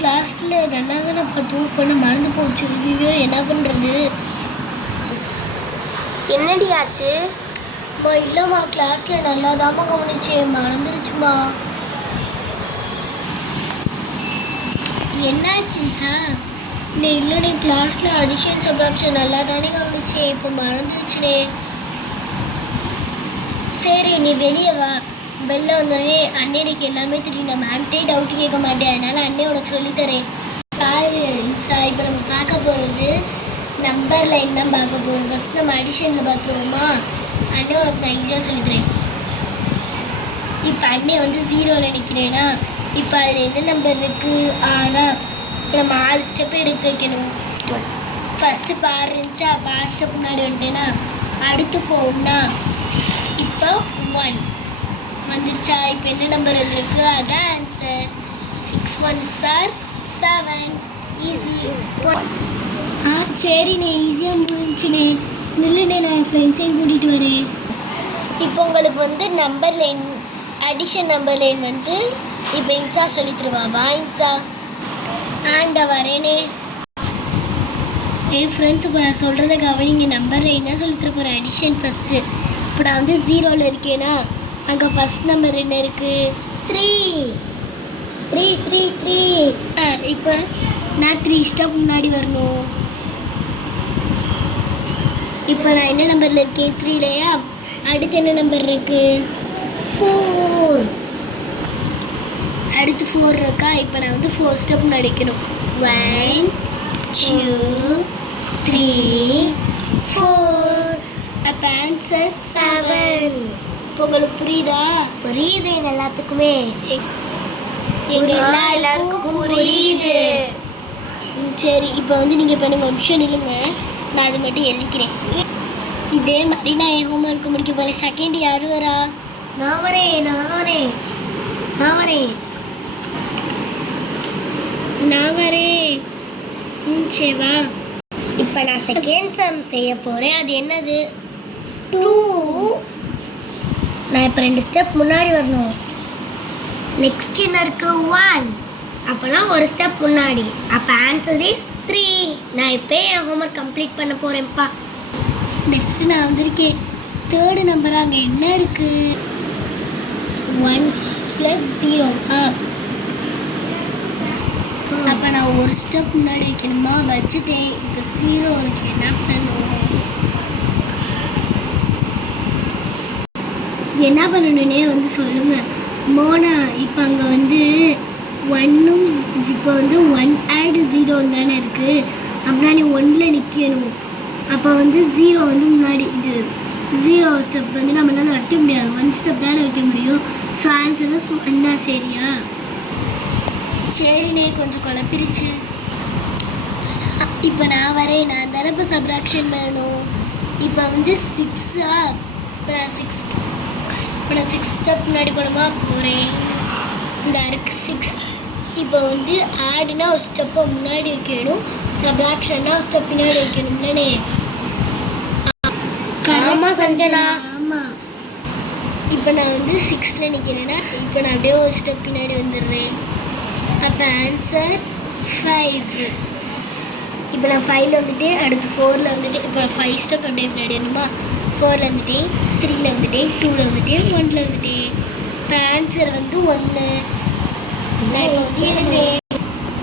கிளாஸில் நல்லா தானே பார்த்தோம், பொண்ணு மறந்து போச்சு. ஐயோ என்ன பண்ணுறது? என்னடி ஆச்சு? இல்லைம்மா, கிளாஸில் நல்லா தாம்மா கவனிச்சேன், மறந்துருச்சுமா. என்னாச்சுங்க சார்? இல்லைண்ணே, கிளாஸில் அடிஷன் சப்ராக்ஷன் நல்லா தானே கவனிச்சேன், இப்போ மறந்துருச்சுனே. சரி நீ வெளியே வா. வெளில வந்தோடனே அண்ணனுக்கு எல்லாமே தெரியும். நான் மேம்கிட்டே டவுட் கேட்க மாட்டேன், அதனால் அண்ணே உனக்கு சொல்லித்தரேன். பாரு சார், இப்போ நம்ம பார்க்க போகிறது நம்பர் லைன் தான் பார்க்க போகிறோம். ஃபஸ்ட் நம்ம அடிஷனில் பார்த்துருவோமா? அண்ணே உனக்கு நான் ஈஸியாக சொல்லித்தரேன். இப்போ அண்ணே வந்து 0ல் நிற்கிறேன்னா, இப்போ அதில் என்ன நம்பர் இருக்குது? அதான் இப்போ நம்ம 6 ஸ்டெப் எடுத்து வைக்கணும். ஃபஸ்ட்டு பாரு இருந்துச்சா, 6 ஸ்டெப் முன்னாடி வந்துட்டேன்னா அடுத்து போகணுன்னா இப்போ 1 வந்துருச்சா? இப்போ என்ன நம்பர் இருக்குது? அதான் ஆன்சர். 6 1s are 7. ஈஸி. சரிண்ணே, ஈஸியாக முடிஞ்சுண்ணே. இல்லைண்ணே, நான் என் ஃப்ரெண்ட்ஸையும் கூட்டிகிட்டு வரேன். இப்போ உங்களுக்கு வந்து number line, addition number line வந்து இப்போ இன்சா சொல்லித்தருவா. வா இன்சா. இந்த வரேனே. என் ஃப்ரெண்ட்ஸ், இப்போ நான் சொல்கிறத கவனிங்க. நம்பர் லைன் தான் சொல்லித்தர போகிறேன். Addition first. இப்போ நான் வந்து 0ல் இருக்கேன்னா அங்கே ஃபஸ்ட் நம்பர் என்ன இருக்குது? 3 3 3 3. இப்போ நான் 3 ஸ்டெப் முன்னாடி வரணும். இப்போ நான் என்ன நம்பரில் இருக்கேன்? 3லையா? அடுத்து என்ன நம்பர் இருக்குது? 4. அடுத்து 4 இருக்கா? இப்போ நான் வந்து 4 ஸ்டெப் முன்னாடி வைக்கணும். 1 2 3 4. அப்போ ஆன்சர் 7. இப்போ உங்களுக்கு புரியுதா? புரியுது எல்லாத்துக்குமே. எல்லாருக்கும் புரியுது. சரி, இப்போ வந்து நீங்கள் இப்போ எனக்கு ஆப்ஷன் இல்லைங்க, நான் அது மட்டும் எழுதிக்கிறேன். இதே மாதிரி நான் என் ஹோம்ஒர்க்கு முடிக்க போகிறேன். செகண்ட் யார் வரா? நான் வரேன். சரி வா. இப்போ நான் செகண்ட் சம் செய்ய போகிறேன். அது என்னது? 2. நான் இப்போ 2 ஸ்டெப் முன்னாடி வரணும். நெக்ஸ்ட் என்ன இருக்குது? 1. அப்போனா ஒரு ஸ்டெப் முன்னாடி. அப்போ ஆன்சர் இஸ் 3. நான் இப்போ என் ஹோம்ஒர்க் கம்ப்ளீட் பண்ண போகிறேன்ப்பா. நெக்ஸ்ட் நான் வந்திருக்கேன். 3rd நம்பர் அங்கே என்ன இருக்குது? 1 + 0. அப்போ நான் ஒரு ஸ்டெப் முன்னாடி வைக்கணுமா? வச்சுட்டேன். இப்போ 0 இருக்கு, என்ன பண்ணணுன்னே வந்து சொல்லுங்கள். மோனா, இப்போ அங்கே வந்து 1ம் இப்போ வந்து 1 add 0 தானே இருக்குது. அப்படின்னா நீ 1ல் நிற்கணும். அப்போ வந்து 0 வந்து முன்னாடி, இது 0 ஸ்டெப் வந்து நம்மளால் வைக்க முடியாது. 1 ஸ்டெப் தானே வைக்க முடியும். ஸோ ஆன்சர் 1 தான். சரியா? சரிண்ணே, கொஞ்சம் குழப்பிருச்சு. இப்போ நான் வரேன். நான் தானே இப்போ சப்ராக்ஷன் பண்ணணும். இப்போ வந்து 6ஆ? இப்போ நான் 6 ஸ்டெப் முன்னாடி போகணுமா? போகிறேன். இந்த இருக்கு 6. இப்போ வந்து ஆடுனா ஒரு ஸ்டெப்பை முன்னாடி வைக்கணும், சப்ராக்ஷன்னா ஒரு ஸ்டெப் பின்னாடி வைக்கணும் தானே? ஆமாம் சஞ்சனா. ஆமாம். இப்போ நான் வந்து 6ல் நிற்கிறேன்னா இப்போ நான் அப்படியே ஒரு ஸ்டெப் பின்னாடி வந்துடுறேன். அப்போ ஆன்சர் 5. இப்போ நான் 5ல் வந்துட்டேன். அடுத்து 4ல் வந்துட்டேன். இப்போ 5 ஸ்டெப் அப்படியே பின்னாடி வரணுமா? 4ல் வந்துட்டேன், 3ல் வந்துட்டேன், 2ல் வந்துட்டேன், 1ல் வந்துட்டேன். இப்போ ஆன்சர் வந்து 1. நான் இப்போ வந்து எழுதுறேன்.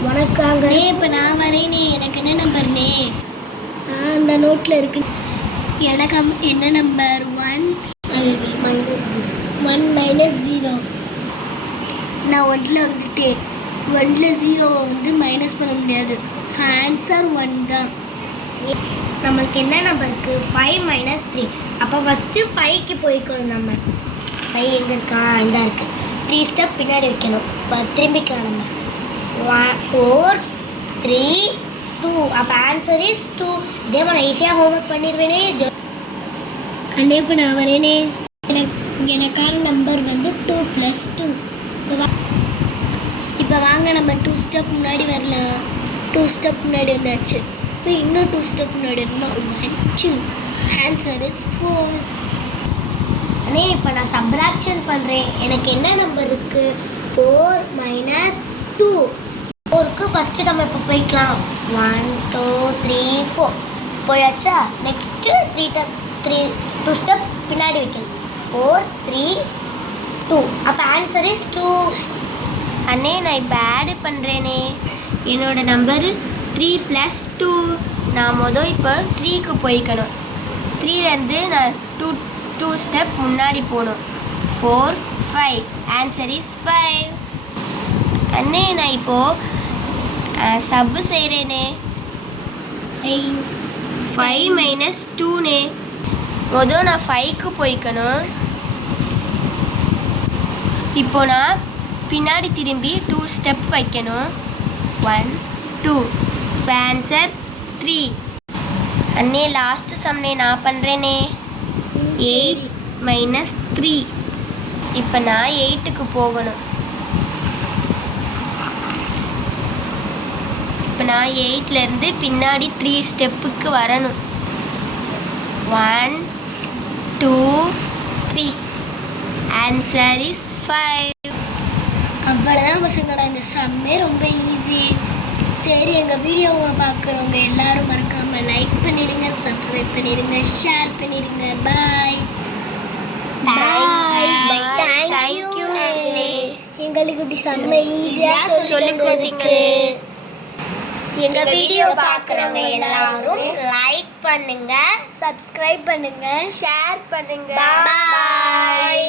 உனக்காங்க. இப்போ நான் வரேனே. எனக்கு என்ன நம்பர்னே? அந்த நோட்டில் இருக்கு. எனக்கு என்ன நம்பர்? 1 -0. நான் 1ல் வந்துட்டேன். 1ல் 0 வந்து மைனஸ் பண்ண முடியாது. ஸோ ஆன்சர் 1 தான். நம்மளுக்கு என்ன நம்பர் இருக்குது? 5 - 3. அப்போ ஃபஸ்ட்டு 5க்கு போய்க்கணும். நம்ம 5 எங்கே இருக்கா? இந்த இருக்குது. 3 ஸ்டெப் பின்னாடி வைக்கணும். இப்போ திரும்பிக்கலாம். நம்ம 4 3 2. அப்போ ஆன்சர் இஸ் 2. இதே மாதிரி ஈஸியாக ஹோம்ஒர்க் பண்ணிடுவேனே. அண்ணே, இப்போ நான் வரேனே. எனக்கான நம்பர் வந்து 2 + 2. இப்போ வாங்க நம்ம 2 ஸ்டெப் முன்னாடி வரலாம். 2 ஸ்டெப் முன்னாடி வந்தாச்சு. இப்போ இன்னும் 2 ஸ்டெப் முன்னாடி வரணுமா? 1 2. Answer is 4. அண்ணே, இப்போ நான் சப்ராக்ஷன் பண்ணுறேன். எனக்கு என்ன நம்பர் இருக்குது? 4 - 2. 4க்கு ஃபஸ்ட்டு நம்ம இப்போ போய்க்கலாம். 1 2 3 4 போயாச்சா? நெக்ஸ்ட்டு 2 ஸ்டெப் பின்னாடி வைக்கணும். 4 3 2. அப்போ ஆன்சர் இஸ் 2. அண்ணே நான் இப்போ ஆடு பண்ணுறேனே. என்னோட நம்பரு 3 + 2. நான் இப்போ 3க்கு போய்க்கணும். 3லேருந்து நான் 2 ஸ்டெப் முன்னாடி போகணும். 4 5. Answer is 5. அண்ணே நான் இப்போது சப்பு செய்கிறேனே. 5 - 2னே. நான் 5க்கு போய்க்கணும். இப்போ நான் பின்னாடி திரும்பி 2 ஸ்டெப் வைக்கணும். 1 2. ஆன்சர் 3. அண்ணே லாஸ்ட் சம்னே நான் பண்ணுறேனே. 8 - 3. இப்போ நான் 8க்கு போகணும். இப்போ நான் 8லேருந்து பின்னாடி 3 ஸ்டெப்புக்கு வரணும். 1 2 3. Answer is 5. அவ்வளோதான் பசங்களா, இந்த சம்மே ரொம்ப ஈஸி. சரி, எங்கள் வீடியோவை பார்க்குறவங்க எல்லாரும் மறக்காமல் லைக் பண்ணிடுங்க, சப்ஸ்கிரைப் பண்ணிடுங்க, ஷேர் பண்ணிடுங்க. Bye thank you. எங்களுக்கு இப்படி செம்ம ஈஸியாக சொல்லி கொடுத்தீங்களே. எங்கள் வீடியோ பார்க்குறவங்க எல்லாரும் லைக் பண்ணுங்க, சப்ஸ்கிரைப் பண்ணுங்க, ஷேர் பண்ணுங்க. பாய்.